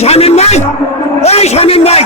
শামিম ভাই এই শামিম ভাই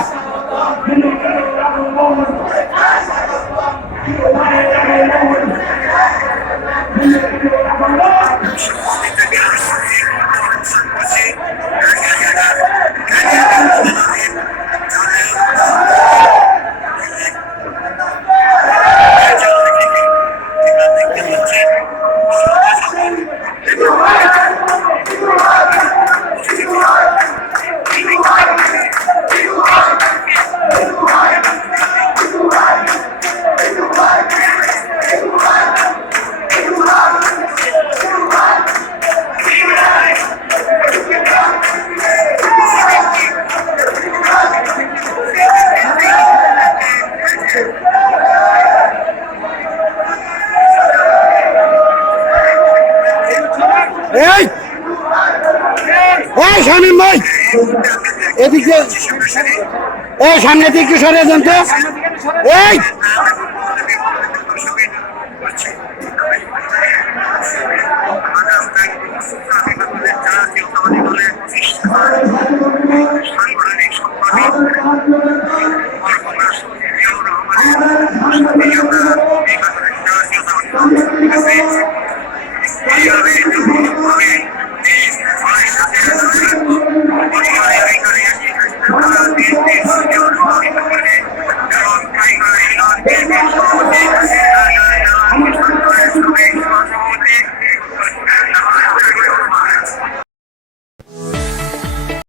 এই! এই শামিম ভাই! এদিকে এই সামনে দিকে সরে যান তো। এই!